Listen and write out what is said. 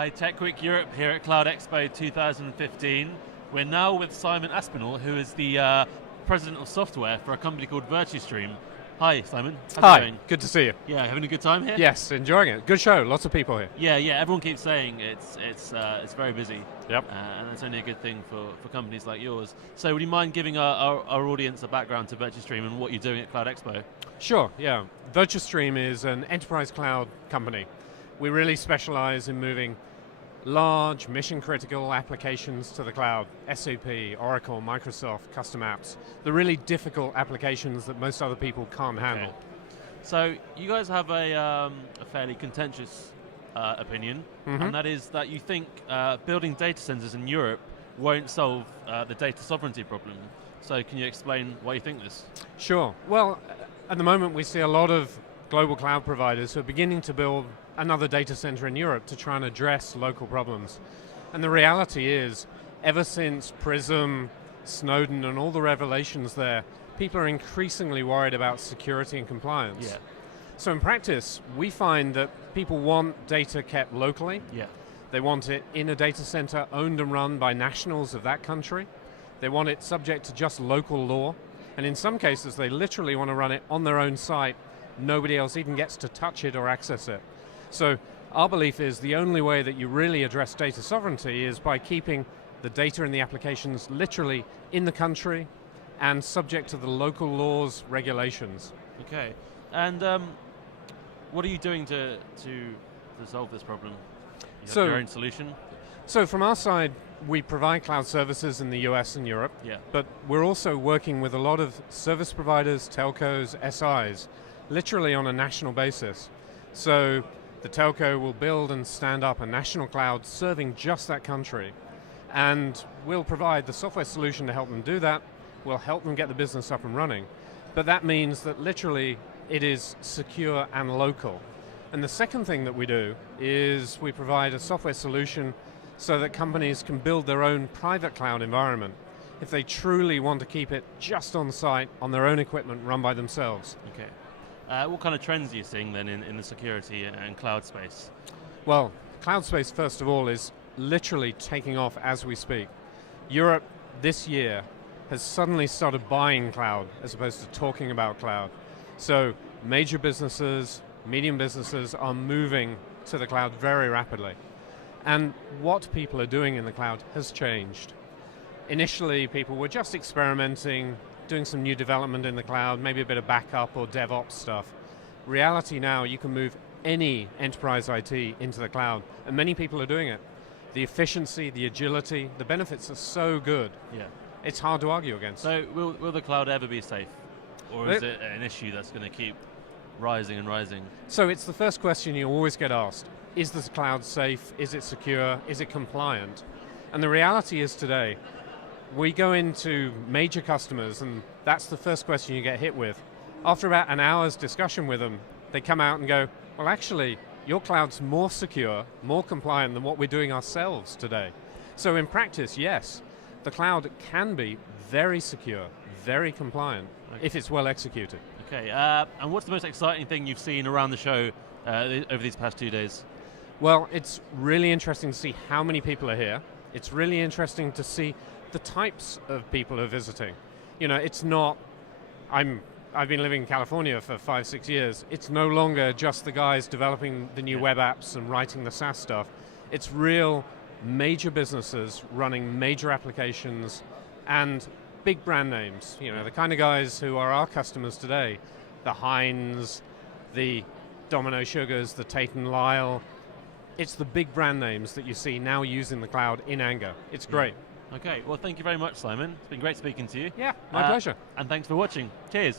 Hi, TechWeekEurope here at Cloud Expo 2015. We're now with Simon Aspinall, who is the president of software for a company called Virtustream. Hi, Simon. How's it Hi, going? good to see you. Yeah, having a good time here? Yes, enjoying it. Good show, lots of people here. Yeah. Everyone keeps saying it's very busy. Yep. And that's only a good thing for companies like yours. So, would you mind giving our audience a background to Virtustream and what you're doing at Cloud Expo? Sure, yeah. Virtustream is an enterprise cloud company. We really specialize in moving large, mission-critical applications to the cloud. SAP, Oracle, Microsoft, custom apps. The really difficult applications that most other people can't handle. So you guys have a fairly contentious opinion, and that is that you think building data centers in Europe won't solve the data sovereignty problem. So can you explain why you think this? Sure. Well, at the moment we see a lot of global cloud providers who are beginning to build another data center in Europe to try and address local problems. And the reality is, ever since Prism, Snowden, and all the revelations there, people are increasingly worried about security and compliance. Yeah. So in practice, we find that people want data kept locally. Yeah. They want it in a data center owned and run by nationals of that country. They want it subject to just local law. And in some cases, they literally want to run it on their own site. Nobody else even gets to touch it or access it. So our belief is the only way that you really address data sovereignty is by keeping the data and the applications literally in the country and subject to the local laws, regulations. Okay. And what are you doing to solve this problem? You have your own solution? So from our side, we provide cloud services in the US and Europe, but we're also working with a lot of service providers, telcos, SIs, literally on a national basis. So the telco will build and stand up a national cloud serving just that country, and we'll provide the software solution to help them do that. We'll help them get the business up and running. But that means that literally it is secure and local. And the second thing that we do is we provide a software solution so that companies can build their own private cloud environment if they truly want to keep it just on site, on their own equipment, run by themselves. Okay. What kind of trends are you seeing then in the security and cloud space? Well, cloud space, first of all, is literally taking off as we speak. Europe this year has suddenly started buying cloud as opposed to talking about cloud. So major businesses, medium businesses are moving to the cloud very rapidly. And what people are doing in the cloud has changed. Initially, people were just experimenting, doing some new development in the cloud, maybe a bit of backup or DevOps stuff. Reality now, you can move any enterprise IT into the cloud, and many people are doing it. The efficiency, the agility, the benefits are so good. Yeah. It's hard to argue against. So will the cloud ever be safe? Or is it an issue that's going to keep rising and rising? So it's the first question you always get asked. Is the cloud safe? Is it secure? Is it compliant? And the reality is today, we go into major customers and that's the first question you get hit with. After about an hour's discussion with them, they come out and go, well actually, your cloud's more secure, more compliant than what we're doing ourselves today. So in practice, yes, the cloud can be very secure, very compliant, if it's well executed. Okay, and what's the most exciting thing you've seen around the show over these past 2 days? Well, it's really interesting to see how many people are here. It's really interesting to see the types of people who are visiting. You know, it's not, I've been living in California for 5-6 years. It's no longer just the guys developing the new web apps and writing the SaaS stuff. It's real major businesses running major applications and big brand names. You know, the kind of guys who are our customers today, the Heinz, the Domino Sugars, the Tate & Lyle. It's the big brand names that you see now using the cloud in anger. It's great. Okay, well thank you very much, Simon. It's been great speaking to you. Yeah, my pleasure. And thanks for watching. Cheers.